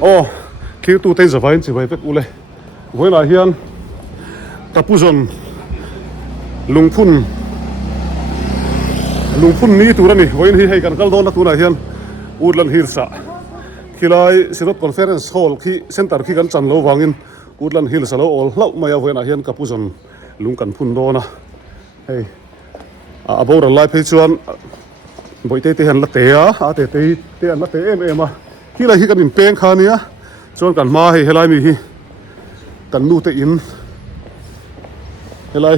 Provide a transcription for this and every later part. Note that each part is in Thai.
โอ้คิวตู้เต้นสบายสิไปเป็กอุเลยเวลาเฮียนกับผู้ชนลุงพุ่นนี่ตัวนี้ไว้ที่ให้กันกัลโดนตัวไหนเฮียนอูดลันฮิร์สะขี้ไล่สิรถคอนเฟอเรนซ์ฮอลขี้เซ็นเตอร์ขี้กันจันโลวังอินอูดลันฮิร์สะแล้วออลเล่ามาเอาไว้นะเฮียนกับผู้ชนลุงกันพุ่นโดนะเฮ้ยอาบอกอะไรไปชวนบ่อยเตะหันละเตะเตะหันละเตะเอ็มขี้ไล่ขี้กันอินเป้งขานี้ชวนกันมาให้ไล่มีฮีกันนู่เตอินไล่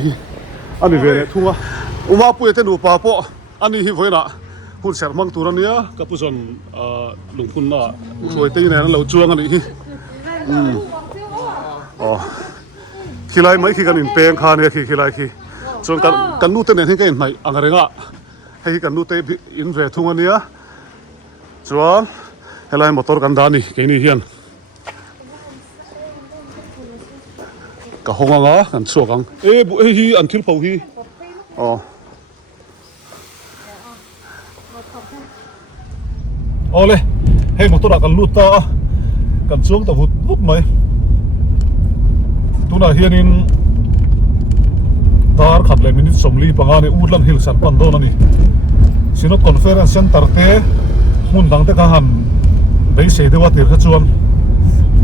อันนี้เวรทุ่งอ่ะอุมาปุยเตนูปาปออันนี้ฮิไว้นะหุ่นเสร์มังตัวนี้กับผู้ชนลุงพุ่นน่ะช่วยเตะเนี่ยนั่นเราจวงอันนี้อ๋อขี้ไล่ไม่ขี้กันอินเป้งขานี้ขี้ไล่ขี้ชวนกันนู่เตเนี่ยที่กันไหนอังเรงอ่ะให้กันนู่เตอินเวรทุ่งอันนี้ชวนไล่มอเตอร์กันดานี่แค่นี้เฮียนกับห้องอ่ะกันชัวกังบุฮีอันทิลเผาฮีอ๋อโอ้เลยให้หมดตัวกันลุดตากันช่วงแต่วุดไหมตัวน่ะเฮียนินตาขับเลยมินิสมลีปังอันอูดลันฮิลสันปันโดนั่นนี่สินคอนเฟอเรนซ์เซ็นเตอร์เตะหุ่นดังเตะกันหันไปเสียเดว่าเติร์กชวน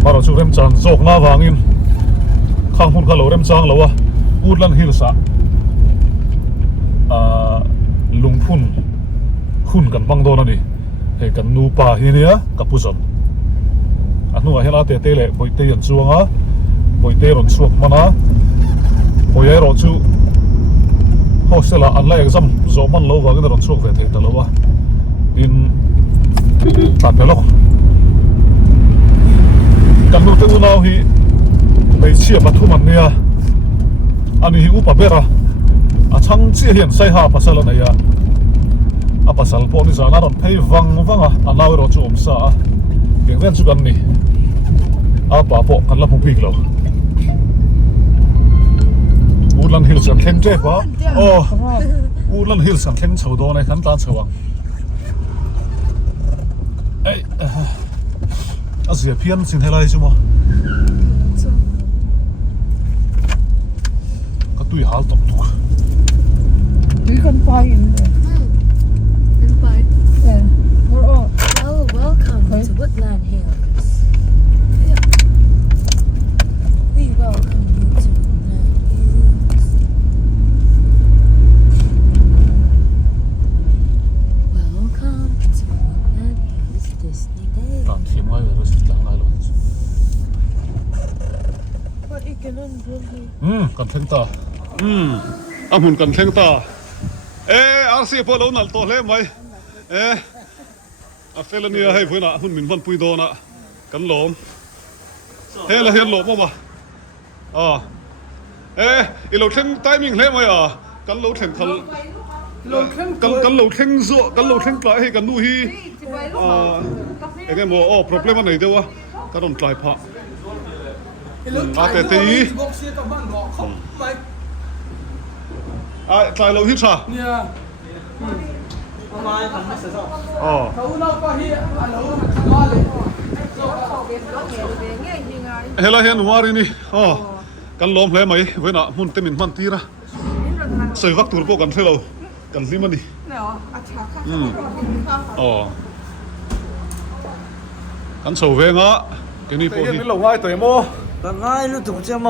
มาเราชูเริ่มจันโจกหน้าวางอินข้างหุ่นข้าเราเริ่มจังแล้ววะอูดลันฮิลสะลุงพุ่นหุ่นกันบังโดนั่นนี่เฮกันนูป่าฮีเนียกับผู้ชนอันนู้นเฮลาเตะเลยบ่อยเตะยันช่วงอ่ะบ่อยเตะรอนช่วงมันนะบ่อยรอชูโฮสเซล่าอันแรกซ้ำโจมันโลว่าก็รอนช่วงเวทีแต่แล้ววะอินตัดไปแล้วกันนูเตอุนเอาฮีไปเชียร์ปัทุมันเนี่ยอันนี้อุปเบระช่างเชี่ยเห็นใส่หาปัสสาวะเนี่ยปัสสาวะพวกนี้จะน่ารักให้วังอันน่าเราจูมซะเก่งเรื่องจุกันนี่ป่าพวกกันละพงพิกแล้วอูลันฮิลส์กันเข่งเจ็บปะโอ้อูลันฮิลส์กันเข่งเฉาโดนในขันตาเฉาวังเสียเพี้ยนสิ่งที่ไรใช่ไหมก็ตุยหาตกตุกมีคนไปอีกเลยเป็นไป Oh, welcome to Woodland Hills. We welcome you to Woodland Hills. Welcome to Woodland Hills Disney Day. ตอนที่ไม่รู้สึกยังไงหรอกว่าอีกนั่นด้วยกันเท่งตาหุ่นกันเท่งตาอาร์ซีพอเราหนัลโตเล่ไหมเฟลนี่ให้พุ่นหุ่นมินพันปุยโดนะกันหลอมละเฮียนหลอมมาอีเราเท่งไทมิ่งเล่ไหมกันเราเท่งคันกันเราเท่งโซกันเราเท่งปลายให้กันนู่ฮีไงโม่problem อันไหนเดียววะกันโดนปลายพะแต่ตีปลายเราฮิตซะเฮลาเฮียนวารีนี่กันล้อมเลยไหมเว้ยนะมุ่นเต็มินมันตีนะใส่วักตัวพวกกันเท่าเรากันซิมันดิกันโซเวงอ่ะแค่นี้พอที่เราง่ายตัวโม่ก็ง่ายรู้ถูกใช่ไหม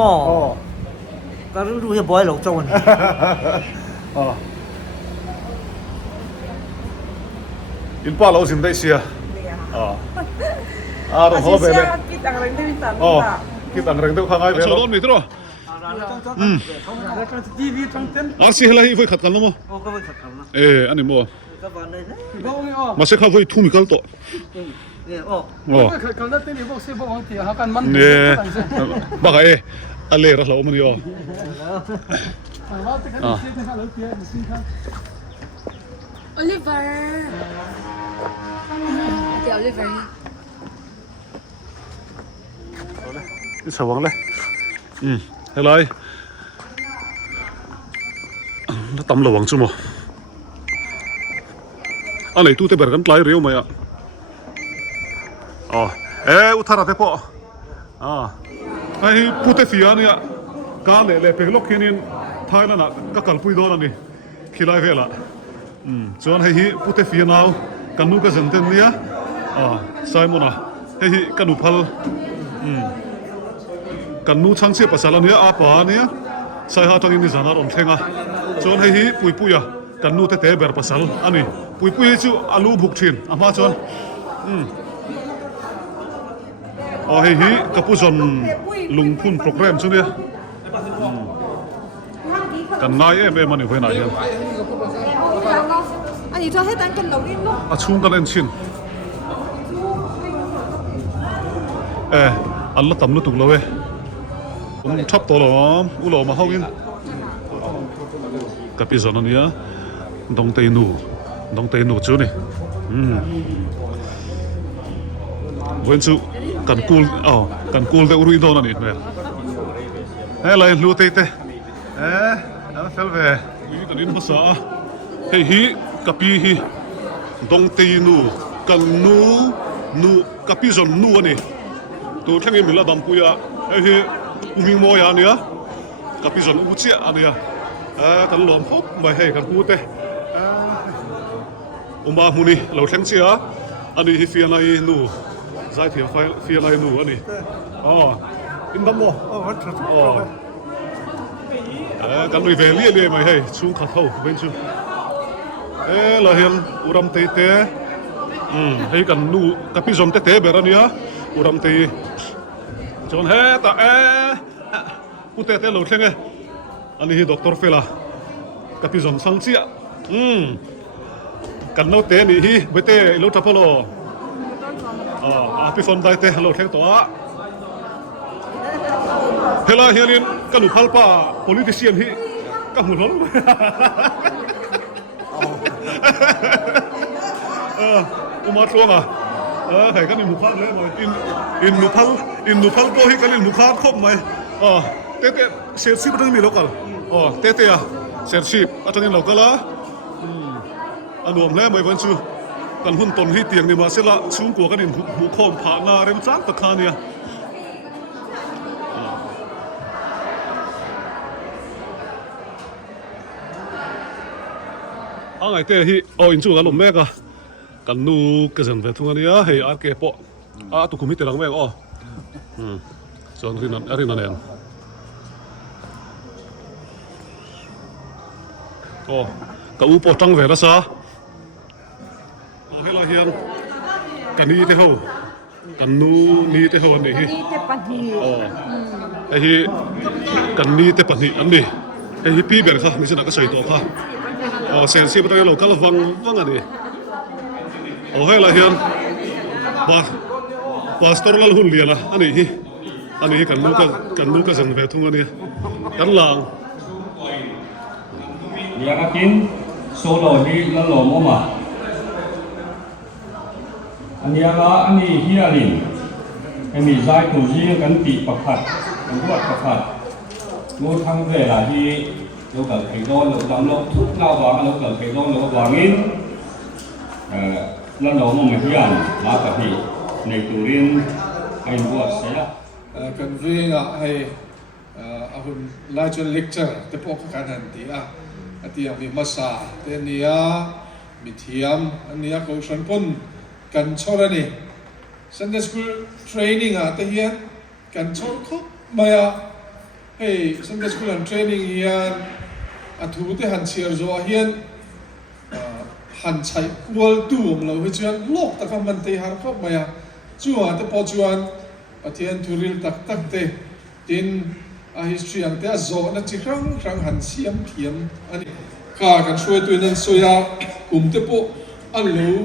ก็รู้จะบ่อยหลงจนอินป้าเราสินได้เสียเราเขาไปเลยคิดอะไรได้สั่งคิดต่างเรื่องเท่าข้างไอ้เบลล์โดนมิตรสิเฮลัยไฟขัดกันแล้วมั้งอันนี้มั้งมาเช็คเขาไฟทุ่มกันต่อเนี่ยบ้าอะไรรักเรามันอยู่Oliver. Ate Oliver. นี่สว่างเลยเฮ้ยไรแล้วตำระวังจุ๊มั้งอะไรตู้เตะแบบกันไกลเร็วไหม อุทาราเทปะไอ้พุทธฟิอานี่การเล่เพลงล็อกฮินินไทยนั่นน่ะก็กัลปุยโดนนี่ขี้ไล่เวล่ะส่วนไอ้พุทธฟิอานากันนู้ก็เซนเทนเนี่ยไซมอนะไอ้กันนู้พัลกันนู้ช่างเสียภาษาละเนี่ยอาปาเนี่ยใส่หาทางอินดิสานารอมเทงส่วนไอ้ปุยกันนู้เตะเบอร์ภาษาอันนี้ปุยจู่อาลูบุกทินอามาส่วนไอ้กับผู้ชมลุงพุ่นโปรแกรมชุดนี้กันนายมันอยู่ที่ไหนกัน anh thì cho hết anh cần đầu in luôn ชุ่มกันเอ็นชินอันละตำลุตุกเลยผมชอบตัวหลอมอุหลอมาเข้ากินกับพี่สอนนี้ดงเตนูจูนี่เว้นจูกันกูลแต่อุรุยโดนนี่เนี่ยอะไรรู้เตะอันเฟลเวนี่กันอินภาษาเฮ้ยกับพี่ดงเตนูกันนูกับพี่สอนนูนี่ตัวแค่นี้มีละดำปุยเฮ้ยอุมิโมยาเนี่ยกับพี่สอนอุเชียอันเนี่ยกันหลอมพบไม่ให้กันพูดเตะมาหูนี่เราแข่งเชียอันนี้ที่เฟียนไอ้นูใจเถียงเฟียนไอ้นูอันนี้อินดัมโมกันลุยเวลี่เลยไม่ให้ชูขัดเท้าเป็นชูเราเห็นอุรัมเตะให้กันนูกับพี่สมเตะแบบนี้อุรัมเตะจนแต่ผู้เตะเราแข่งอันนี้ด็อกเตอร์เฟล่ากับพี่สมสังเชียกันเราเตะนี่ไม่เตะเราทับพลพี่สมได้เตะเราแข่งตัวเฮล่าเฮียนินกันหนุพัลป้า politician ที่กันหุ่นล้นอุมาตรงใครกันอินมุขานเลยมั้ยอินมุพัลก็ให้กันอินมุขานครบไหมเตะเสียชีพต้องมีแล้วกันเตะเสียชีพอาจารย์เราก็ละอันรวมแล้วไม่วันชูกันหุ่นตนให้เตียงนี่มาเสียละชุ่มกลัวกันอินหูคมผ่านนาเริ่มจ้างตะคาเนี่ยไงเตะที่อินจูกันลมแม่กันนูกระสันเวทุงอันนี้ให้อาร์เกปะตุกุมิเตลังแม่ส่วนที่นั่นอะไรนั่นเองกับอุปตังเวรสาให้เราเห็นกันนี้เท่ากันนูนี้เท่าอันนี้ไอ้ที่กันนี้เท่าปันนี้อันนี้ไอ้ที่ปีเบรค่ะมีสนักก็ใส่ตัวค่ะเซนซีประเทศเราก็ระวังอันนี้ให้เราเห็นว่าสตอร์ลหุ่นเลียละอันนี้กันนูก็สังเวทุงอันนี้กันหลังอยากกินโซโล่ที่ละหลอมมาอันนี้ฮิอาลินมีใจตัวจีกันปีประคัดกันวัดประคัดงูทั้งเวลาที่เราเกิดเหตุโดนเราดำลงทุกเราวางเราเกิดเหตุโดนเราวางอินละหลอมมาฮิอาลินมากับพี่ในตัวเรียนให้วัดเสียกันเรื่องให้หุ่นไล่จนเล็กจังแต่พวกกันหันตีที่มีมาสาเทียมีเทียมอันนี้ก็ฉันพ้นกันชอร์นี่ Sunday School Training แต่เฮียกันชอร์เขาไม่ให้ Sunday School and Training เฮียทุกที่หันเชียร์จัวเฮียหันใช้วัวดูมเราให้ชวนโลกแต่ก็มันเตะหันเขาไม่จัวแต่พอชวนเทียนทุเรียนตักเตะดินhistory อันเดียโซนั่นจีครั้งหันเสียมเทียมอันนี้ข้ากันช่วยตัวนั้นช่วยกลุ่มเตปออันรู้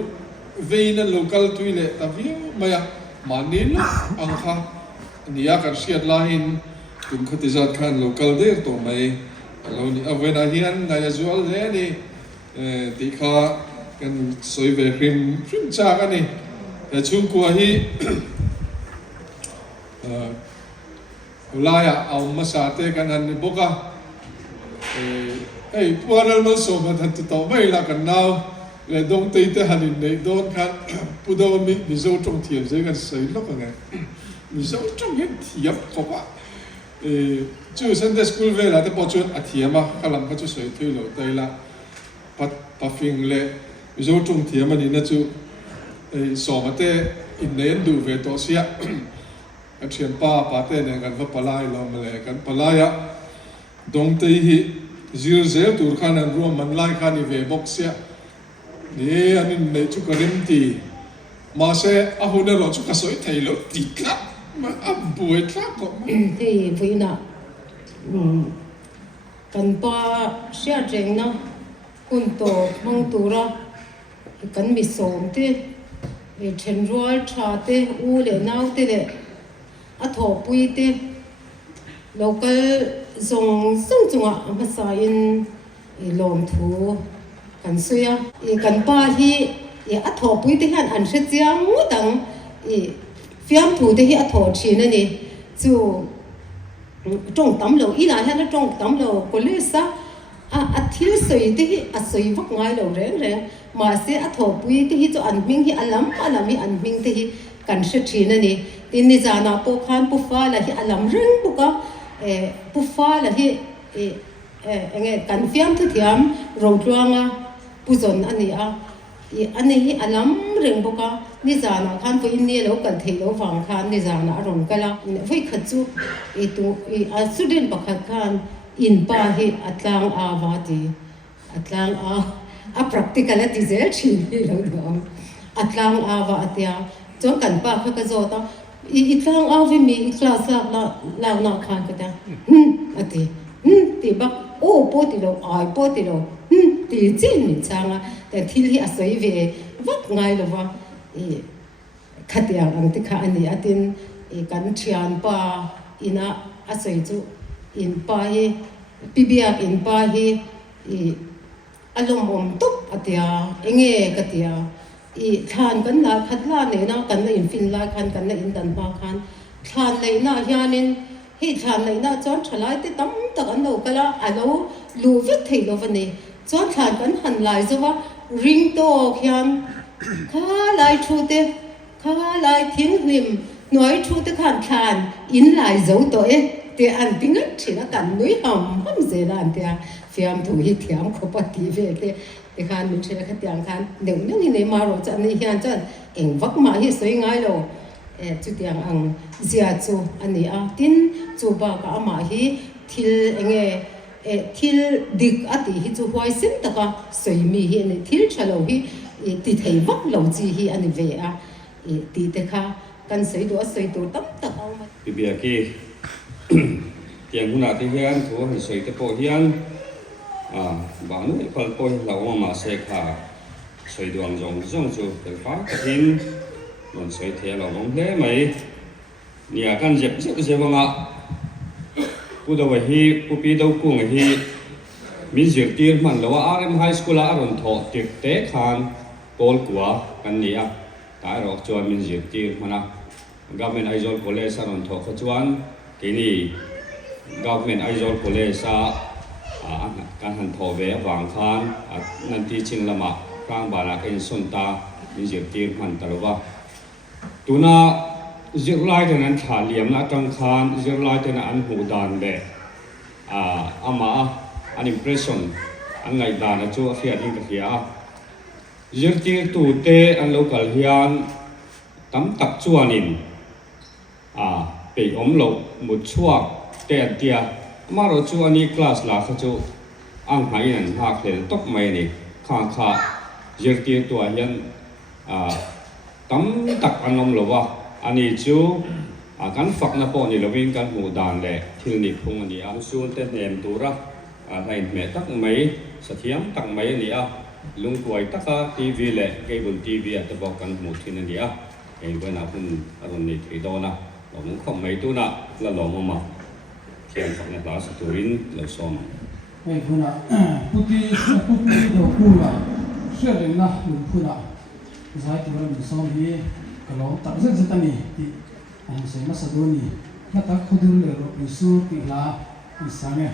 เวนัน local ตัวเล็กแต่วิวมานี่ละอังคาอันนี้กันเสียดลาหินกลุ่มขัดจัดการ local เดียร์ตัวไม่เราเนี่ยเอาเวนันเฮียนนายจวนเลยนี่ที่ข้ากันสวยเวริมจากอันนี้แต่ช่วงกว่าที่ลายเอามาสาเตกันอันนี้บอกพวกเราเราสมบัติตัวไม่ละกันนาว le dong tei te hanin nei don khan pudo mi zo trong thiam zai kan sei lok anga mi zo trong hen thiam ko pa chu Sunday school ve la te po chu a thiama kalam ka chu sei thui lo tai la pa fing le mi zo trong thiam ani na chu so ma te in nen du ve to sia a thiam pa te ne kan va palai lo ma le kan palaya dong tei hi zir zel tur khan an ro man lai khan i ve box sia ni anin nei chu ka rim ti ma se a hu na ro chu ka soi thei lo ti tla ma a buai tla ko thì vì nào cần ba xe trình nó quân tổ mong tổ ra cần bị sổm thế chân ruột cha thế u lệ nào thế lệ à thọ bụi thế lâu cái dùng dùng à mà sai lồng thú cần suy à cần ba thì à thọ bụi thế hắn ăn sẽ giang ngũ đằng phiếm thú thế à thọ chi này chú trong tấm lầu ý là hay là trong tấm lầu có lẽ sao thiếu sợi thì sợi vắt ngay lầu rèn rèn mà sẽ thọ bụi thì cho ăn miếng thì ăn lắm ăn miếng thì cần sẽ chi này tin ni ra nào po khan po pha là hi alam reng po ka po pha là hi enge kan fiam thu thiam ro tluanga pu zon ani hi alam reng po ka ni za na khan po in ni lo kan thei lo wang khan ni za na ron kala voi khat chu tu student pakhat khan in pa hi atlang a wa ti atlang a practical ti zel chin hi lo do atlang a wa atia chong kan pa kha ka zo ta itlang a vi mi class la na khan ka ta ati ti bak o po ti lo ai po ti lo ti chin mi changa ta thil hi asoi ve vak ngai lo wa khatia ang ti kha ani atin kan thian pa ina asoi chu in pa hi pibia in pa hi alom om tup atia enge katia than kan la khat la ne na kan la in fin la khan kan la in dan ba khan than nei na hianin hi than nei na chon thalai te tam tak an lo kala alo lu vek thei lo vani chon than kan han lai zowa ring to khian kha lai thu te kha lai thin hlim nói thu te khan than in lai zo to te an tingat thina kan nui ham ze lan te fiam thu hi thiam kho pa ti ve te thì khan mình sẽ khát tiếng khan nếu như này mà rồi chẳng này hiện chân em vắt mà hi soi ngay rồi chú tiếng ang zia chú anh ấy tin chú ba cả mà hi thil nghe thil dik ati hi chú hoài xin tất cả soi mi hi này thil chalo hi thì thấy vắt lâu gì hi anh về thì thế kha cần soi đồ tắm tất thì bây giờ kia tiếng muốn nào thì hiền thua thì soi tới bộ hiền bạn nói phần tôi là mà sẽ khá soi đường rong chu từ phá cái hin còn soi thế là mong thế mấy nhà căn dẹp vâng ạ cô đâu hi cô pi đâu cô ngày hi mình dẹp tiền mình là RM High School là rồi thọ tiệc tế khan Paul của căn nhà tại rồi cho mình dẹp tiền mà na Government Aizawl College là rồi thọ cái chuan cái này Government Aizawl College kan han tho ve wang khan nan ti chin lama kang bala in sun ta min je tir man talwa tuna zirlai tan an tha liam na tang khan zirlai tan an hu dan be ama an impression an ngai dan a chu fiat in ka hia zirtir tu te an local hian tam tak chuanin pe om lo mut chuak te an tia mà rồi chú anh class là các chú anh hay là học lên tóc mày này khang khá giờ kia tuổi hiện tấm tắc anh ông lova anh ấy chú cán phật na po này là viên cán mù đàn lệ thiên niệm không anh ấy xuân tết niệm tu ra này mẹ tắc mấy sát thiam tắc mấy anh ấy lung quay tắc TV lệ cái buồn TV tập vào cán mù thiên anh ấy cái bữa nào cũng anh này thấy đó na cũng không mấy tu na là lòng mà kian fakna class turin lo som hei phuna puti do pula shering na phuna zai turan som hi kalong tak zek zetani ti ang se masadoni na tak khudul le ro isu ti la isane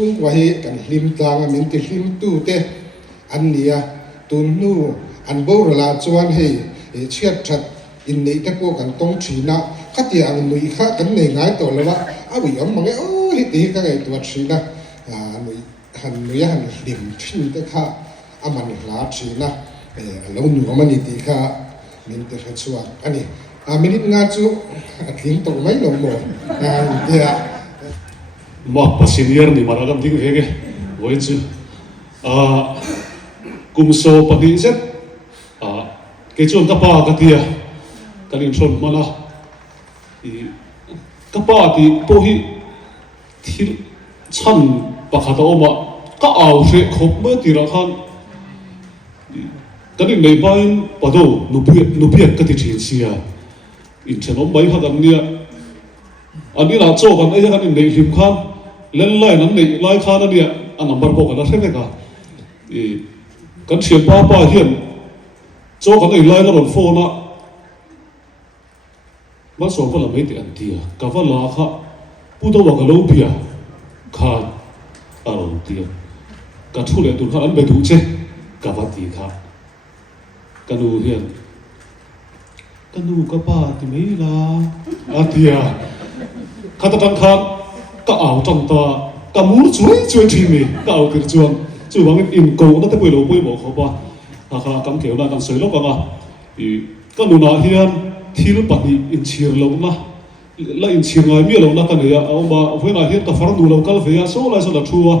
chung wa hi kan hlim tlang min ti hlim tu te an nia tun nu an bo la chuan hei chiat that in nei te po kan tong thina khati ang nui kha kan nei ngai to lawa awi om mangai o hi ti ka ngai tu thina nui han nui han hlim thin te kha aman la thina lo nu mani ti kha min te kha chuan ani minute nga chu atling to mai lo mo ya mak pasinier ni maragam ding hege voi chu kumso pagi set ke chuan ka pa ka tia kalin thon mana i ka pa ti po hi thil ชั้นปะขัดออกมาก็เอาเสกครบเมื่อตีละคันกันในบ้านปะโดนุเพียก็ติดเชียเสียอินเชนอมใบขัดอันเนี้ยอันนี้เราโจกันไอ้ยังกันในหิมคันเล่นไล่นั้นในไล่คันนั่นเนี่ยอันนั้นบาร์บอกกันแล้วใช่ไหมกันกันเชียนป้าเฮียนโจกันไอ้ไล่แล้วโดนโฟนะมาสอบว่าเราไม่ติดอันเดียกับว่าลาค่ะผู้ต้องบอกกับเราเบียขาดอารมณ์เดียกับทุเรศตุนข้าอันไปดูเช่กับว่าตีค่ะกันดูเฮียนกันดูกับป้าที่ไม่ลาอาเดียข้าตะกันขาดก็เอาจังตากับมูช่วยทีมีก็เอาเกิดจวนจู่บางอินโกนั่นแต่ไปโลไปบอกเขาว่าข้ากำเขียวน่ากันสวยลบกันอ่ะก็ดูน่าเฮียนที่รู้ปัจจุอินเชียร์เรานะและอินเชียร์ไงมีเรานะกันเนี่ยเอามาเพื่อนเห็นกับฝรั่งดูเราก็เลยสู้อะไรสักทัวร์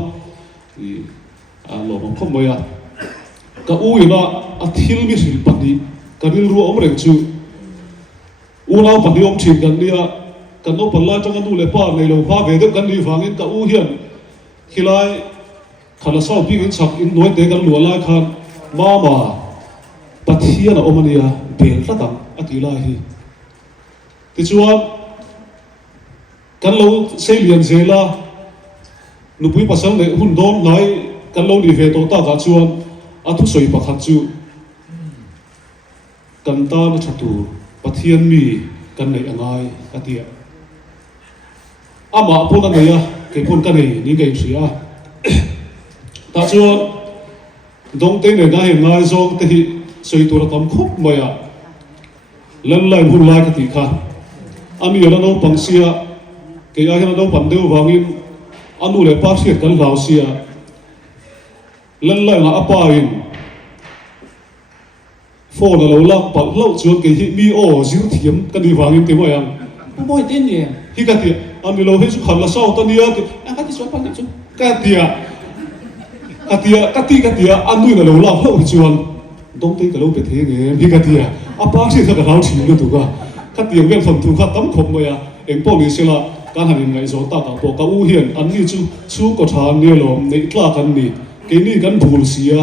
เราบางคนไม่ก็อู้ยนะที่รู้มีสิ่งปัจจุกันนี่รู้อมเรื่องจู่เราปัจจุอมชินกันเนี่ยกันโน้ปัจจุจังกันดูเลยป้าในเราป้าเวดกันดีฟังอินก็อู้เฮียนขี้ไล่ขันละเศร้าพี่อินสักอินน้อยเตะกันหลัวไล่ขันมาปัจจุบันอมเนี่ยเบลละตังอธิลาฮีที่ชวนกันเราเสียเลียนเสียละนุบวิปัสสนาหุ่นโดนไหนกันเราดีเวทตากันชวนทุสวยปักขัดจูกันตาชัตุปะเทียนมีกันในอังไงอธิอามาพูดกันเลยเกี่ยพูดกันเลยนี่เกี่ยเสียตาชวนดงเต็งเนี่ยง่ายง่ายซองที่สวยตัวเราทำคุกมาเล่นไล่หุ่นไล่กันตีค่ะอันนี้เราต้องปังเสียเกี่ยให้เราต้องปันเดียววางินอันนู้นเลยป้าเสียกันเราเสียเล่นไล่หาป้าอินโฟนเราลักปักเล่าชวนเกี่ยมีโอ้จิ๋วเทียมกันดีวางินตีมาอย่างบ่อยเต้นเนี่ยฮิกันตีอันนี้เราให้สุขันละเศร้าตอนนี้ก็กันที่ชวนปันจุกันตีกันตีอันนู้นเราลักเล่าชวนต้องตีกับเราไปเที่ยงเองฮิกันตีป้าเสียกับเราชิมเลยถูกป่ะขัดเตียงเวียนฝันถูกขัดตั้มขบมาเองป้อนี่เสียละการหันยังไงโซตากับปอกกับอู้เฮียนอันนี้ชูก็ทางเนี่ยลมในกล้ากันนี่เกนี่กันบูลเสีย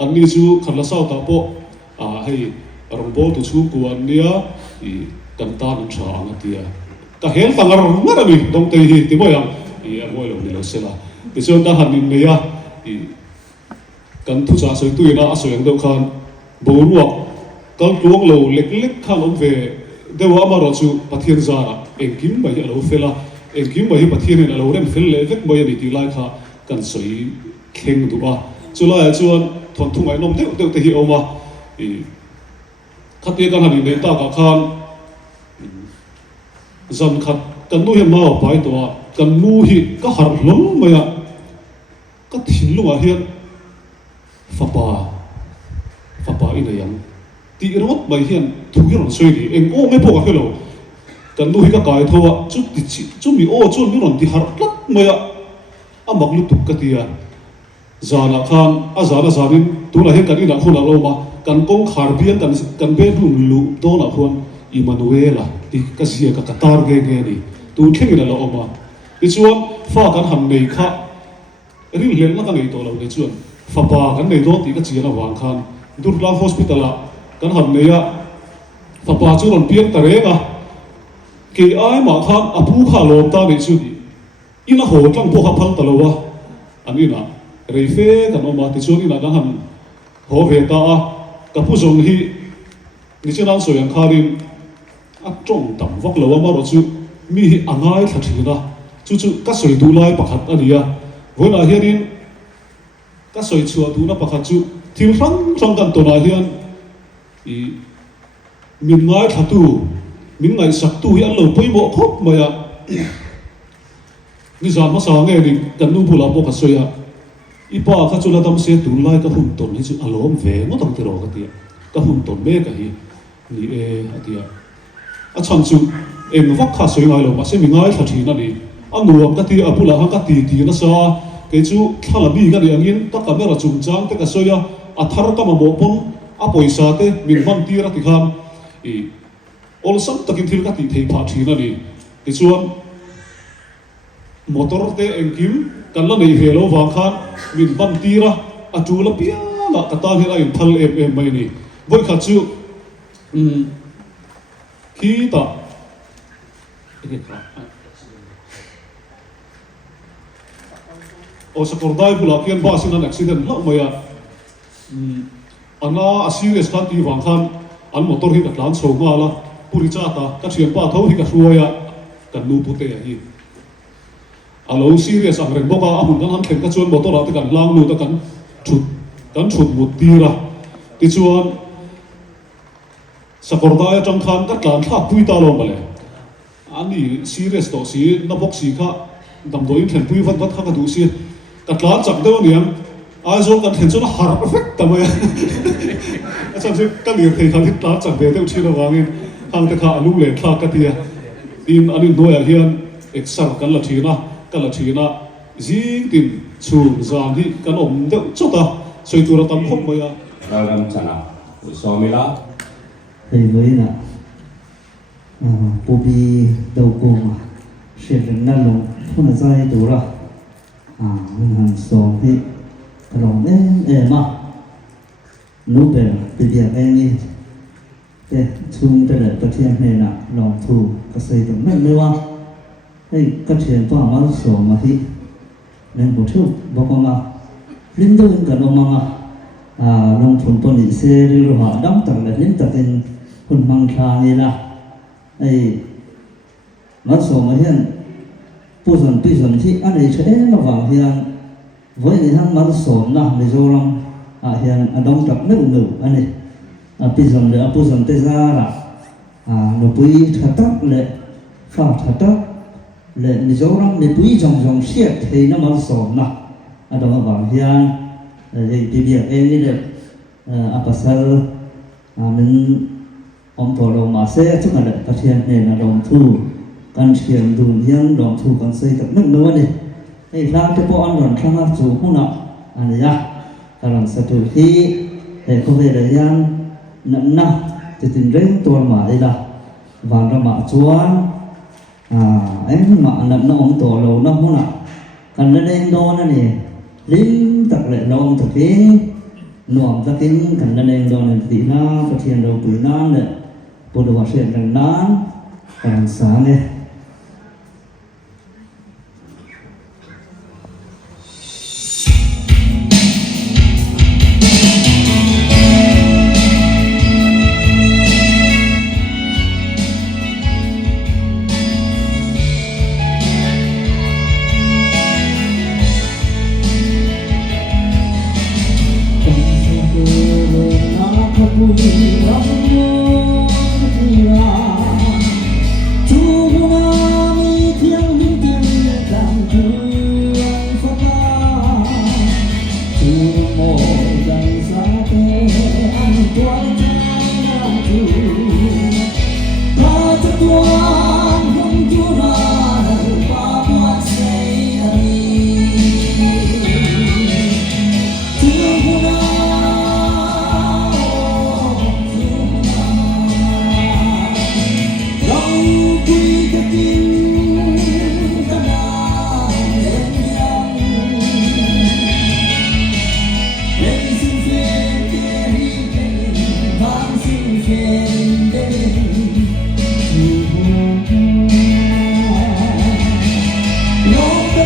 อันนี้ชูขันละเศร้ากับปอให้รองโบตัวชูกวนเนี่ยกันตาหนังชาอันเดียก็เห็นต่างกันนั่นนี่ต้องตีที่บ่ยังมวยลมนี่เราเสียละแต่ส่วนการหันยังไงกันทุจาสวยตุยนะสวยอย่างเดียวกันบูรวกกันกลวงเราเล็กๆข้างลมเวเดี๋ยวว่ามาเราจูปะเทียนจาระเองกิมไปเราเฟล่าเองกิมไปปะเทียนเนี่ยเราเล่นเฟลเล็กไปนี่ตีไล่ค่ะกันสวยเข่งดูว่าจุฬาจวนทนทุ่งไอ้นมเดี๋ยวที่เอามาขัดเตียกันหันในตากับข้างจันขัดกันนู้เห็นมาไปตัวกันนู้ฮิก็หันล้มไปก็ทิ้งลงมาเฮียนฟ้าป่าอินเดียนตีรถไปเฮียนทุกอย่างสวยดีเองโอ้ไม่พอกับเรากันนู้ฮิก็กลายทัวจุดติดจุดมีโอ้จุดมีหล่นที่หันลัดมามักลุตุกกันตีจานาขันจานินตัวเราเห็นกันนี่หลังคนเรามากันกงขาร์เบียนกันเบดุนลูโตนะคนอิมานูเอล่ะที่ก็เสียกับตาร์เกนี่ตัวเข่งนี่เราออกมาที่ชวนฟ้ากันหันในข้าริมเลนแล้วกันในตัวเราในชวนฟ้าป่ากันในตัวที่ก็เจียนวางคันดูดลาโฮสพิตาลกันหันในฟ้าป่าชวนเปลี่ยนตะเรงเกี่ยมาคันผู้ข้าลมตาในชุดอินะโหจังพวกขับพันตะลวะอันนี้นะเรย์เฟ่กันออกมาที่ชวนอินะกันหันโหเวตากับผู้ทรงที่นี่จะนั่งสวยอย่างคารินจ้องต่ำวักเราว่ามาเราจูมีอ่างไงทัดทีนะจู่ก็สวยดูไล่ประคัดอันนี้วันอาทิตย์นี้ก็สวยชัวดูนะประคัดจู่ที่ฟังกันตัวอาทิตย์มินไงทัดตูมินไงสักตูยันเราไปหมดครบมานี่จานมาสางเองนี่กันนู่นพูดเราบอกกันสวยอีป้าข้าจุลธรรมเสียตุนไล่ก็หุ่นตนให้จู่อารมณ์เวงก็ต้องติดรอกันเดียก็หุ่นตนเมฆกันฮีนี่เดียฉันจู่เอ็มวักข้าสวยไงเรามาเสียมีไงทัดทีนั่นนี่อันนู้นก็ตีพูดละฮังก็ตีนะซะเกจู่ข้าละบีกันอย่างนี้ตั้งแต่เมื่อเราจุ่มจังแต่ก็สวยทาร์ก็มาบอกปนปอยสาเตมินวันตีรัติขันอลสัมตะกินที่ก็ตีเทพาทีนั่นนี่เกจู่ motor te engkim kan la nei velo wang khan min ban tira atu la pia la kata hi la in thal em mai ni voi kha chu khi ta o sakordai bula kian ba sin an accident la maya ana serious kan ti wang khan an motor hi ka tlan chhonga la puri cha ta ka thian pa tho hi ka hruaya kan nu pute hi alo serious ang reng boka amun kan han thlen ka chuan motor ati kan lang nu ta kan thut mut tira ti chuan sakordai atang khan ka tlan thla pui ta lo male ani serious to si na box si kha dam doin thlen pui vat kha ka du si ka tlan chak deu niam ai zo kan thlen chuan har perfect tamaya acham se ka lir thei khan hi tlan chak ve deu thila wangin hang te kha alu le thla ka tia in ani noya hian exam kan la thina zing tin chun zan hi kan om deuh chota soitura tam khop maya Ragam chana usomila thầy với là bố bi đầu cổ mà sẽ được ngăn lồng không là dây đủ rồi mình hàng xóm thì lòng em mà núp bể từ việc em đi để chung tới đểประเทศnày là lòng thù cái xây dựng mạnh nữa hey cái chuyện to mà số mà thì nên bố chú bố con mà linh đâu cái nó mà lòng thùng tuần đi xe đi rồi họ đóng tặng lại linh tặng tiềnคนบางครานี่ล่ะไอ้มัดสมเฮียนผู้สนปีสนที่อันนี้เช่นระหว่างเฮียนไว้ในทางมัดสมนะในโจรเฮียนดองจับนึกอันนี้ปีสนเดือผู้สนเตซ่าล่ะหนูปุ้ยทัดตักเลยฟ้าทัดตักเลยในโจรในปุ้ยจงเสียเทน้ำมัดสมนะดองระหว่างเฮียนไอ้ปีเบียเองนี่เลยปัสสาวะมันông thọ đầu mà xe chắc là cái chuyện này là đồng thu căn chuyện đồn hiên đồng thu căn xây tập nước nữa đi đây là cái bộ ăn đoàn sang chủ cũng nọ anh nhá cái lần sau khi để có về để hiên nặng nặng thì tình rènตัวmà đây là vàng ra mà chuan anh mà nặng nó ông thọ đầu nó cũng nọ căn lên đen đo nó nè lính tập lại lòng tập kiến nuông tập kiến căn lên đen đo này thì nó cái chuyện đầu quỷ nó này bộ đồ chuyện rằng nán càng sáng này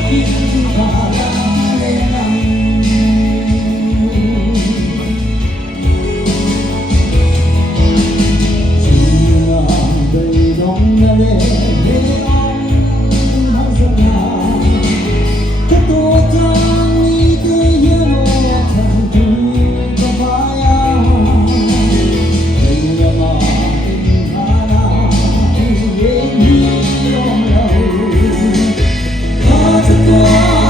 Hãy subscribe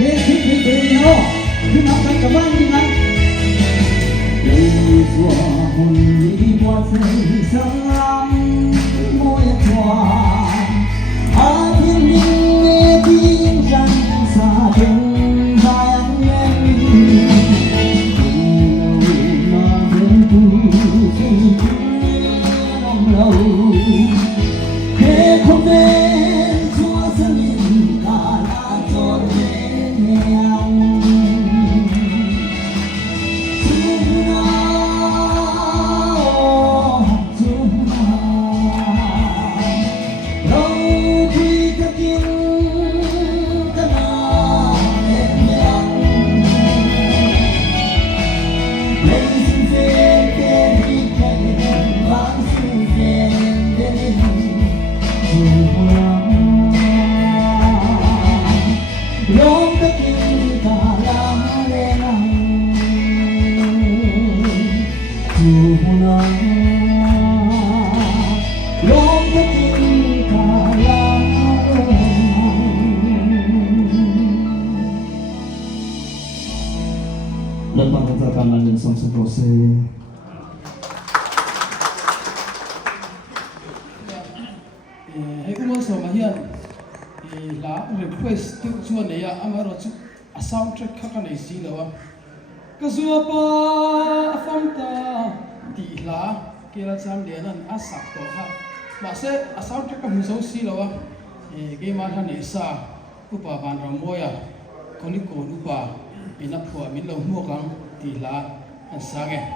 thế thích thế thế nó cứ nói cái cảm ơn đi ngay đời xua hồn đi qua dây sáng lắm môi thoa thiên nhiên nghe tiếng rằng xa chân dài anh em mà bên tu xin lòng lâu thế không bên chúa dân mình cả là cho thế nghèo dan mengatakan dan sampai proses hãy cũng so mà hiện là request tiêu chuẩn này à mà rồi chú soundtrack khác cái này gì đâu cái zua pa phong ta đi là kia là chăm liền anh asap đó ha mà sẽ soundtrack cái music gì đâu cái mà thằng này sa upa ban ramoya con đi cổ upa mình áp phua mình lâu mua căng thì là anh sa nghe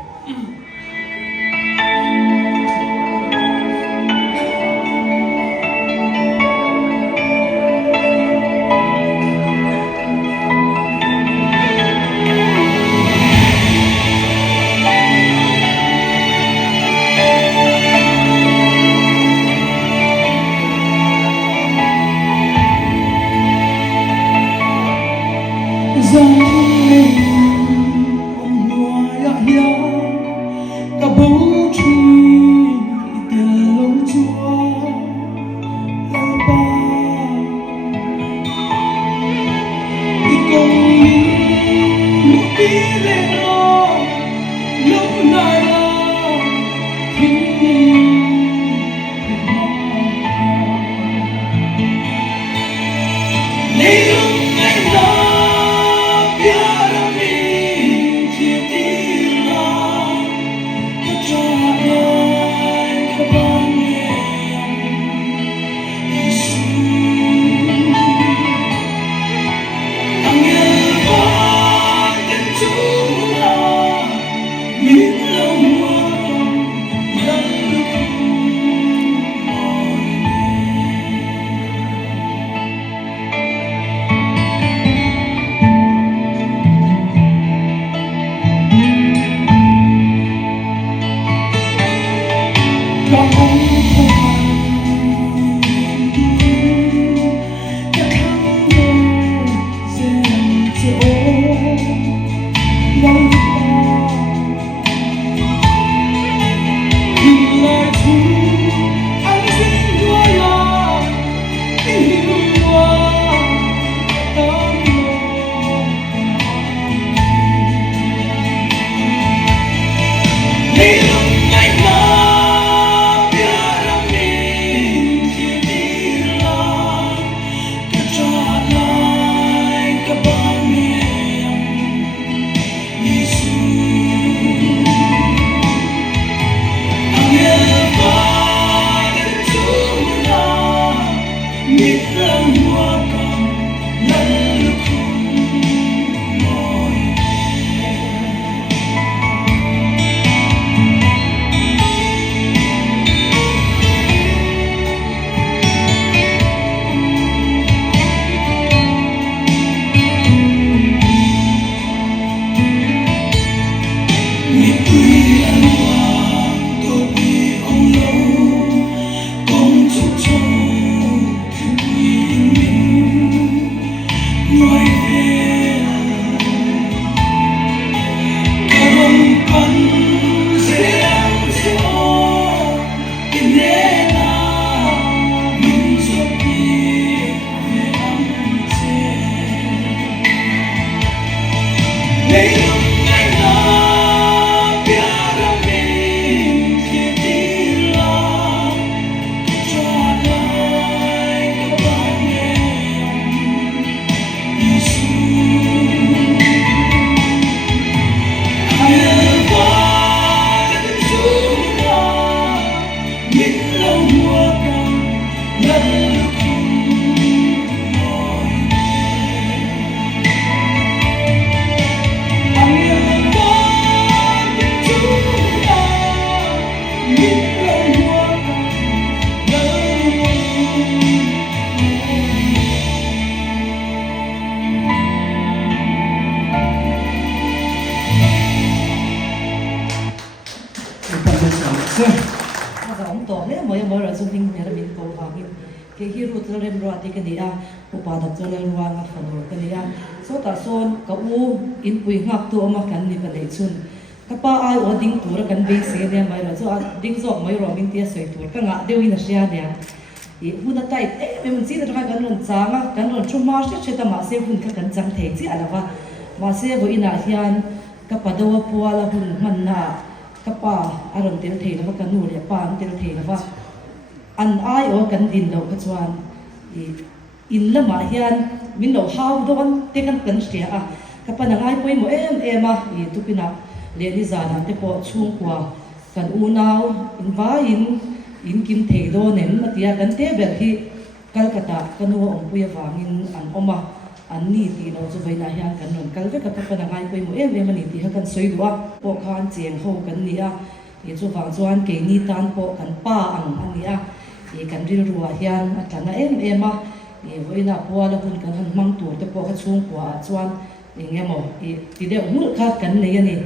Ông tổ đấy mới mới rồi xung quanh nhà mình tổ vào cái hero cho nên rồi thì cái này upa đặt cho nên rồi ngắt phần rồi cái này số ta son cái u in quỳ ngắt tu mà cái này cái này chun cái pa ai ở đỉnh tu ra cái base cái này mới rồi so đỉnh dọc mới rồi mình tia soi tu cái ngã đều in asia này thì huna tai mình chỉ là cái non changa cái non chuma sẽ ta mà sẽ hun cái chang thế chỉ là va mà sẽ với ina hian cái pa do po la hun man na cái pa aron tel thei la cái nu le pa tel thei la an ai ở cái din lo cái chuan in la ma hian min lo how don te kan stia cái pa na ngai poi mo em tu pina le ni za na te po chung kwa kan u nau in va in kim thei do nem ma tia kan te ber hi Calcutta kan nu ong puya wangin an oma an ni ti lo chu veina hian kan non kal ve ka pa na ngai poi mo em ani ti ha kan soi duwa po khan cheng ho kan ni ye chu wang chuan ke ni tan po kan pa ang ani ye kan ril ruwa hian atana em ye voina po la hun kan han mang tur te po ka chung kwa chuan engemo ti de mul kha kan nei ani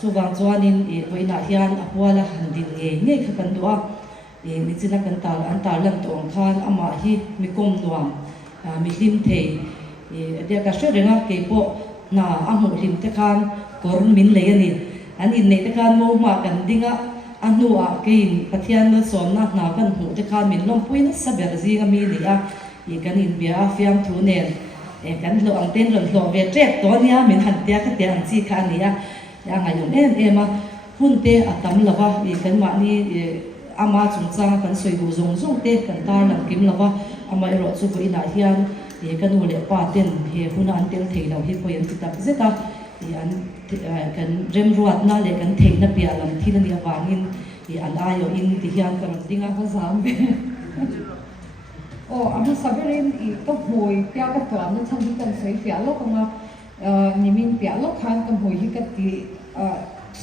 chu wang chuan in ye voina hian apwa la han din nge kha kan duwa ni china kan tar an tar lam tong khan ama hi mi kom nuam mi hlim thei dia ka hre renga ke po na amu hlim te khan korun min le ani an in nei te khan mo ma kan dinga anu ke in pathian na som na kan hu te khan min lom puina saber zinga mi ni i kan in bia fiam thu nen kan lo ang ten lo ve trek to nia min han tia ka tia ang chi kha ni ya ngai yom em hun te atam lawa i kan ma ni ama chung chang kan soi du zong te kan tar lam kim lawa ama ro chu ko ina hian kan u le pa ten he huna an tel thei lo hi ko yan kitap zeta an kan rem ruat na le kan thei na pia lam thil ni awangin an ayo in ti hian kan tinga ka zam be ama saberin i to hoi pia ka to na chan hi kan soi pia lo kama nimin pia lo khan kan hoi hi ka ti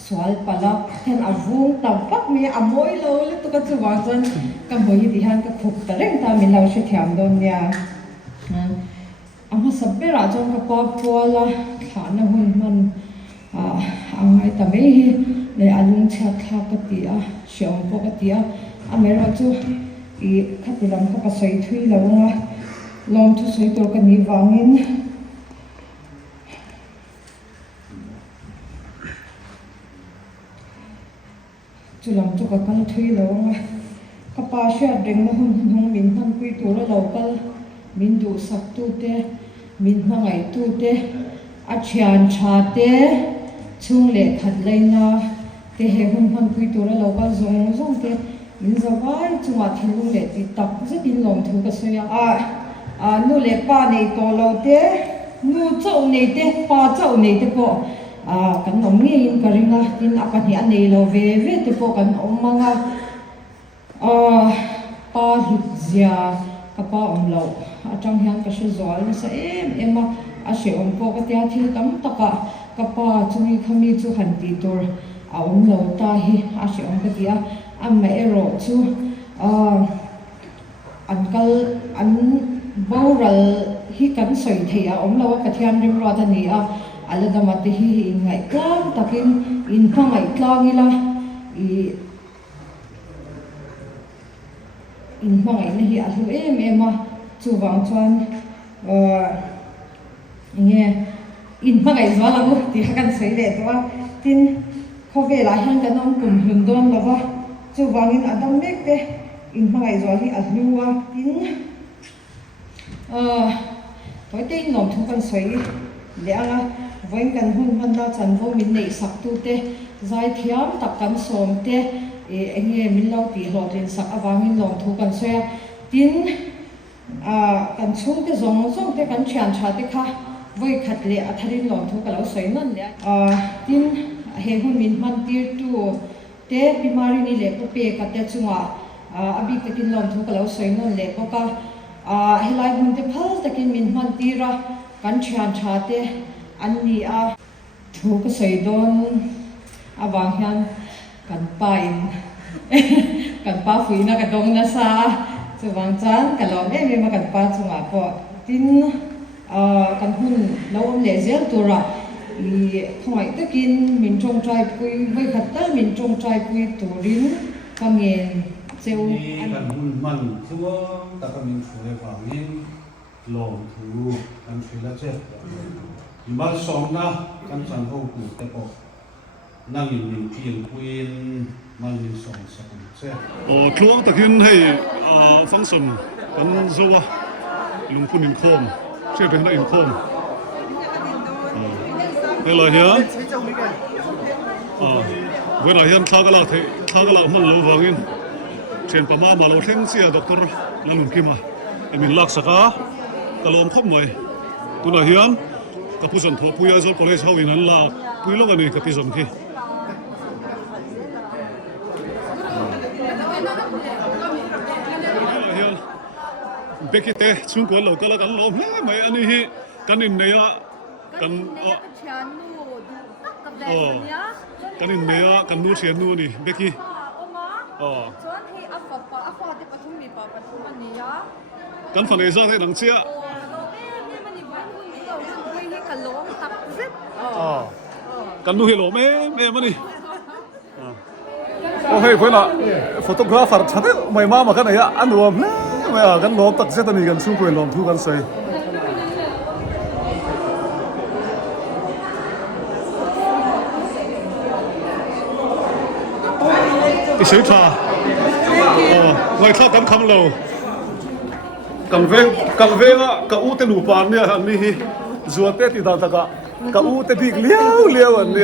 soal palak hen avung tampak mi amoy lo le to ka chuwang chan kan hoi hi ti han ka phuk ta reng ta min lo she thiam don nia ama sabera jong ka pa pola khana hun man angai ta me hi le alung chha kha ka ti shong po ka ti amero chu i khatilam kha ka soi thui lo nga lom thu soi tor ka ni wangin chulam chu ka kan thui lo nga ka pa sha deng na hun min han pui tu lo kal min du sak tu te min ngai tu te a thian tha te chung le khat leina te he hun han pui tu lo ka zong te min zawai chunga thilung le ti tak zet in lom thu ka soya nu le pa nei to lo te nu chau nei te pa chau nei te po kan nom nge in karinga tin apani an nei lo ve te po kan omanga pa hizia ka pa om lo atang hian ka she zol na sa em a she om po ka tia thil tam taka ka pa chungi khami chu han ti tur a om lo ta hi a she om ka tia amma ero chu an boral hi kan soi thei om lo ka thiam rim ro ta ni ala da mate hi ngai tlang takin in ngai tlang ila in ngai na hi a hu em chu wang chuan nge in ngai zwa la mu ti kan sei le to tin khove la han kan om kum hun don lawa chu wangin adam mek te in ngai zwa hi a hluwa tin toi te in nom thu kan sei le anga voin kan hun na chan vo min nei sak tu te zai thiam tak kan som te enge min lo ti lo tin sak awangin lom thu kan soya tin kan chung te zong te kan thian tha te kha voi khat le atharin lom thu ka lo soi non le tin he hun min man tir tu te bimari ni le pe ka te chunga abi te kin lom thu ka lo soi non le ko ka helai hun te phal takin min man tira kan thian tha te an ni thu ka soi don awang hian kan pain kan pa fuina ka dong na sa สุวรรณจันทร์กันเราได้มีมากันป้าจุงอ่ะพอทิ้งกันหุ่นเราเลเซอร์ตัวละอีขโมยตะกินมินจงใจปุยไว้ขัดเตอร์มินจงใจปุยตัวรินกำเงินเซล นี่กันหุ่นมันช่วงตะกมินช่วยฟังนี่ลงถูกันช่วยละเจ็บมาสองนะกันจันโฮกูแต่พอนั่งยินเพียงคุยมันมีสองสักเจ็บ ทวงตะกินให้ฟังสนกันซัวลุงพูนินโคมเชื่อเป็นนักอินโคมเวลาเฮียนเวลาเฮียนท้ากะลามันโลวังอินเช่นประมามาโลเทงเสียด็อกเตอร์นั่งนุ่มกิมามินลักษกากะลมคบมวยตุนาเฮียนกับผู้สนทบผู้ยาจอคอลเลจเฮาวินันลาผู้ลงกันนี่กับพิจารณาเบกิเตชุนกวนเราก็แล้วกันลมไม่อันนี้กันอินเดียกันกันอินเดียกันนู่นเชียนนู่นนี่เบกี้กันฝันเอซ่าให้หนังเชียกันดูเฮโลแม่มันนี่โอเคเพื่อนอ่ะโฟโตกราฟชัดไม่มากันไหนอ่ะอันรวมไม่กันล้อมตักเซตันนี่กันชุ่มกวนล้อมทุกกันใส่อี水茶我哋睇緊冚路咁 veng 啊個烏的路板呢係咪做得地道得㗎個烏的啲撩啊呢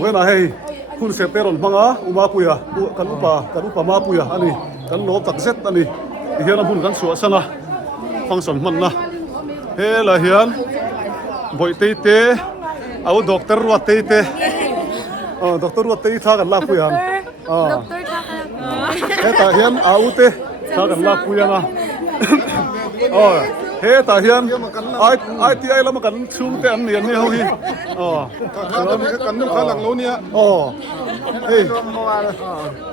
喂那係คุณเสพเตอร์มังอ่ะอุมาปุยอ่ะกันอุปมาปุยอ่ะอันนี้กันล้อมตักเซตอันนี้เฮียนพูดกันสวยสังอ่ะฟังสนมันนะเฮ้ละเฮียนบ่อยเตะเอาด็อกเตอร์วัดเตะด็อกเตอร์วัดเตะท่ากันลากปุยอ่ะเฮ้ตาเฮียนเอาเตะท่ากันลากปุยอ่ะเฮ้ตาเฮียนไอที่ไอแล้วมากันชุ่มเตะอันนี้เฮาฮีกันนึกข้างหลังโลเนี่ยเฮ้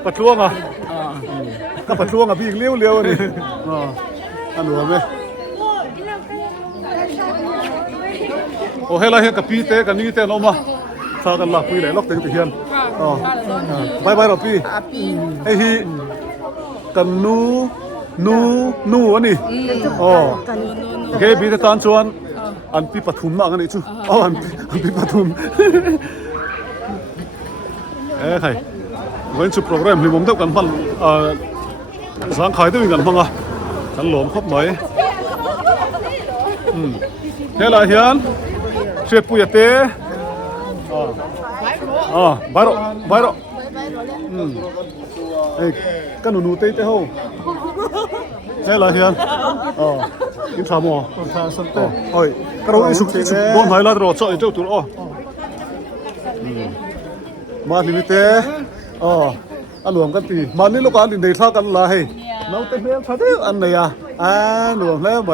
ปัดช่วงอ่ะก็ปัดช่วงอ่ะพี่เลี้ยวนี่อันหนูไหมโอ้เฮ้ละเฮียกับพี่เตะกันนี่เตะน้องมาท่ากันลากปุยเลยล็อกเตะเฮียนบายเราพี่ไอ้ฮีกันนูอันนี้เก็บบีเตตันชวนอันปีปฐุมมากอันนี้ชูอันปีปฐุมใครวันชุดโปรแกรมที่ผมเท่ากันพันสังขายด้วยกันพังอ่ะกันหลอมครบหน่อยเฮ้ยละเฮียนเชฟปุยเต้บายรอกันหนูเต้เฮ้เฮ้ยละเฮียนกินชาโม่ชาสันเต้ก็เราสุกโดนหายละรอจ่อเจ้าตัวมาลิมิเต้อันรวมกันตีมานี่ลูกอันดินเดชกันละให้เราเต้นเรื่องชาเต้อันไหนอ่ะรวมแล้วไป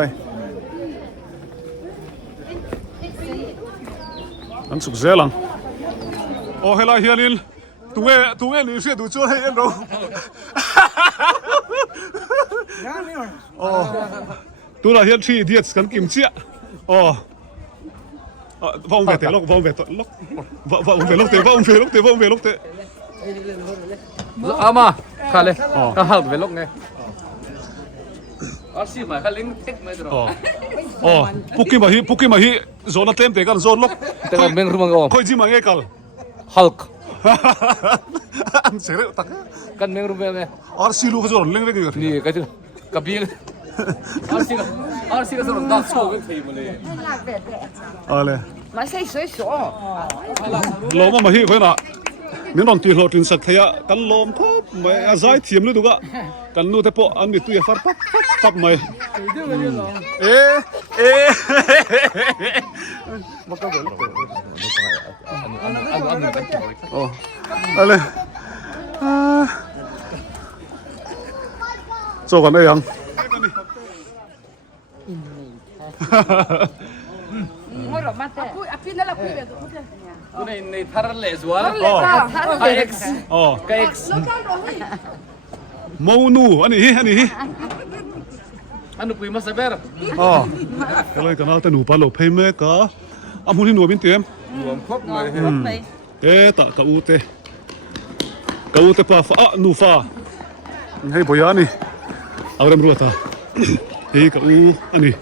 อันสุกเซลังโอ้เฮลาเฮียนินตัวเองนี่เสียดูช่วยให้เราตัวเราเฮียนที่เดียดกันกิมเชียพ่อองเวทล็อกพ่อองเวทล็อกพ่อองเวทล็อกเตะพ่อองเวทล็อกเตะพ่อองเวทล็อกเตะเอามาขาเลยก็หักเวล็อกไงอาชีพมาขาเล้งเทคไม่ตรปุกกี้มาฮีโซนเต็มเตะกันโซนล็อกแต่ก็เบ่งรู้มั้งอ๋อค่อยจีมาไงกันฮัลก์อันเสียตักกันเบ่งรู้มั้งอาร์ซีลูกโซนเล่นกันนี่ก็จะกับบีอาร์ซีก็โซนดัชโชว์กันทีมาเลยอะไรมาใส่สวยๆล้อมาฮีค่อยน่ะนี่นอนตีหลอดถึงสักทีกันล้มครับไม่อาศัยเทียมเลยดูกะกันนู่นแต่พออันนี้ตัวฟัดปั๊บไม่มันก็เหมือนอะไรโซ่กันได้ยังไม่หรอกมาแต่พี่นั่นแหละพี่แบบคุณในทาร์เลสวะไอเอ็กซ์ไอเอ็กซ์โมนูอันนี้ anu pui mas saber อ๋ออะไรกันเอาแต่หนูปลาหลบเพย์เมกะอามุนี่หนูบินเตียม rùm khóc mày เอ๊ะตะกะอูเตปลาฟ้าหนูฟ้าให้บอยานี่เอาเริ่มรัวตาเฮ้ยกะอูอันนี้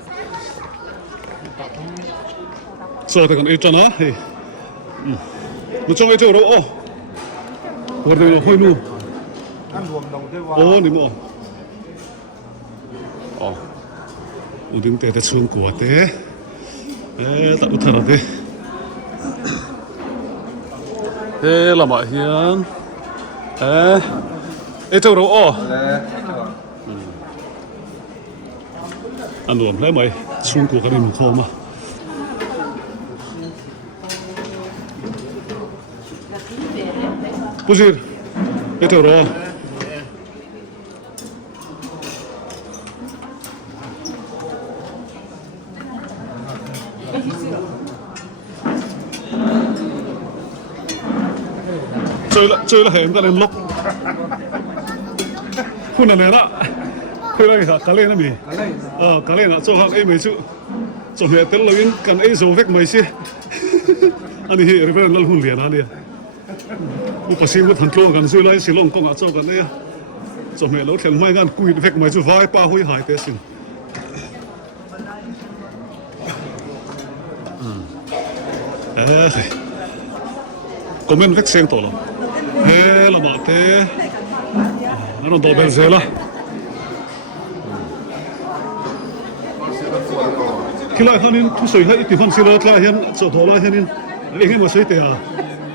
สวัสดีกันเอจันนะเฮ้ยมันจ้องไอ้เจ้าเราโอ้วันนี้เราคุยนู่โอ้นี่มั้งอ๋ออุดิมเตะแต่ช่วงกว่าเตะตัดอุทานเตะละมาเฮียนเจ้าเราอ้ออันรวมได้ไหมช่วงกว่ากันนี่มันเข้ามาผู้ชิดเจ้าเราเจอแล้วเห็นกันเลยลบคุณอะไรนะคืออะไรครับกาเล่นะมีกาเล่นะโซ่ฮักไอ้ไม่ชื่อโซ่เหตุเราอินกันไอ้โซ่เฟกไม่ใช่อันนี้เรื่องนั้นหุ่นเหรียญนะเนี่ยอุปสรรคทันโลกันช่วยไล่สิลงกงอาโซ่กันเนี่ยโซ่เหตุเราแข่งไม่กันคุยเฟกไม่ช่วยไฟป้าหุยหายเตสินก็ไม่เฟกเสียงตัวละละมาเตะนั่นโดนเบลเซล่ะคิดว่าเขานี่ทุกสิ่งให้ติดฟันสิลต์ละเห็นสุดท้ายเห็นนี่เรื่องมันสวยเตะ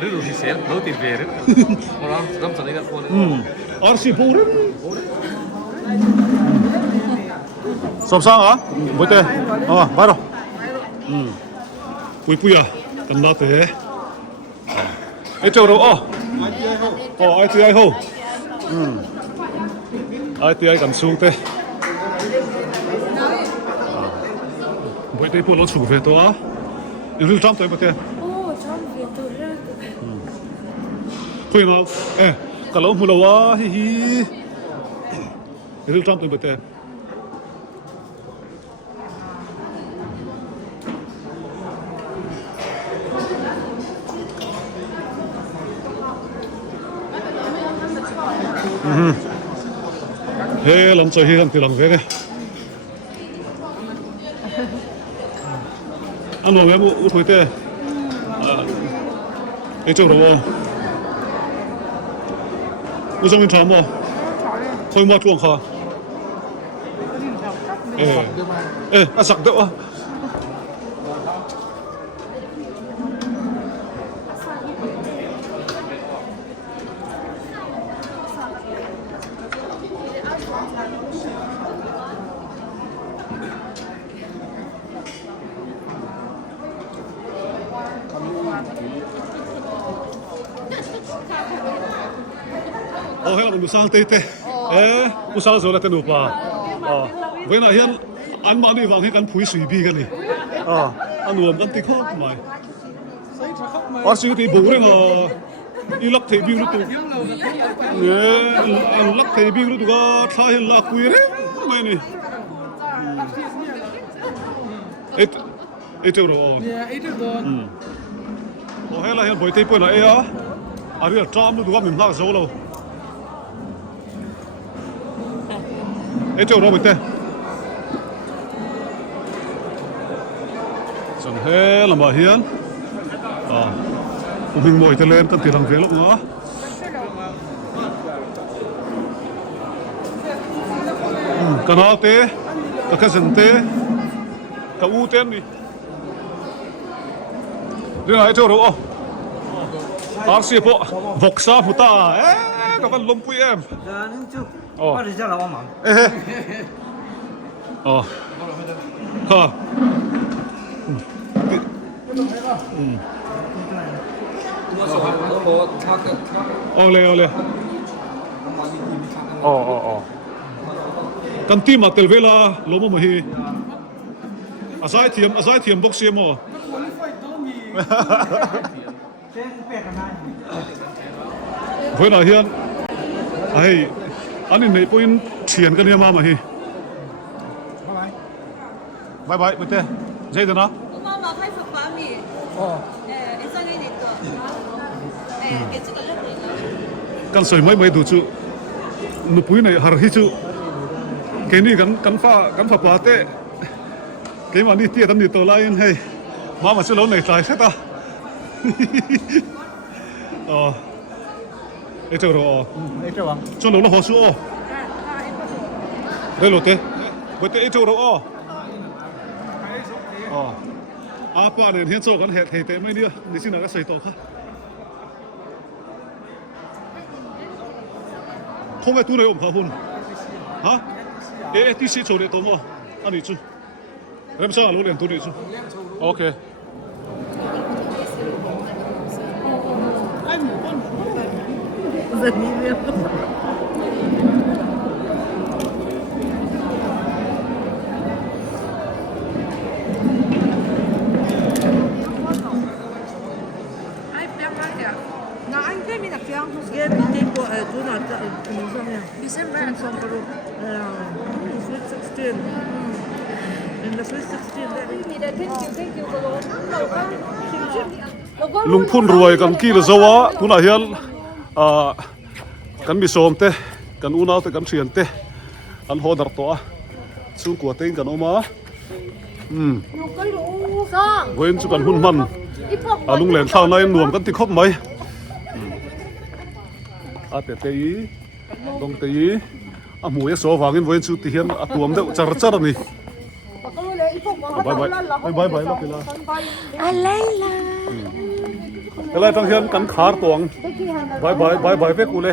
đấy rồi thì sẽ nấu tiền về đấy còn đó dám sản đấy gặp con đấy RC Puri sắp sang à buổi tê bắt đầu buổi à cầm lá tê ấy châu đâu ITI hô ITI cầm xuống tê buổi tê buổi nó chủ về tôi á yêu trong tôi buổi têคุยมากะลงหัววะฮิเรื่องจำตัวเบตเฮ้ลำใจเฮียนตีหลังเวเนี่ยอันนู้นแม่บุอุ้ยคุยเต้ไอ้เจ้าหนู我上面查嘛，可以嘛装下。啊食得啊。哦，迄個唔生地地，唔生咗啦，跟住吧，為那現安馬呢方迄間配水比嘅呢，安羅唔得確唔係，我少啲冇咧我，伊落地標都到，落地標都到個差啲落貴咧，咪呢？一條咯，我喺那現配地半啦，啊啲站都到個明黑咗咯。ไอ้เจ้าเราไปเต้สันเฮลำบากเฮียนผมพิงมวยทะเลตั้งแต่หลังเฟลุกเนาะกันเอาเต้กับกระสันเต้กับอูเต้นนี่เรื่องไอ้เจ้าเราอาร์ซีพวกวกซาพุตากับมันลมปุยเอ็ม我是叫老王忙。好。เลยกันทีมาเตลเวลาลมมาฮีอาศัยเทียมบ็อกเซียมเพื่อนเฮียนไอ้อันนี้ในปุ่นเฉียนกันเนี่ยมาฮี bye bye bye dây đó nó 我妈妈开始把米，哦一张给你做，给这个热水呢。 kan soi mai du chu nu pui nei har hi chu ke ni kan fa pa te ke ma ni ti tan ni to lai in hei ma ma chu lo nei tai se ta e chu ro ấy cho bằng chu lo ho su o re lo te bo te e chu ro o a pa ne hian chu kan he thei te mai ni ni sin na sai to kha không ai tu này ôm khá hôn hả ê tí sĩ chỗ này tốn mà anh đi chú em sao lỗ liền tu này chú ok lung phun ruồi kan ki le zawa tuna hian kan mi som te kan unau te kan thian te an ho dar to a chung kwa te kan oma wen chu kan hun man lung len thau nai nuam kan ti khop mai a te te yi dong te yi a mu ya so wangin wen chu ti hian a tuam deuh char char ani bye bye bye lo kila Alayla. cái này tăng hiền cắn khá tuồng bye bye ve cú lê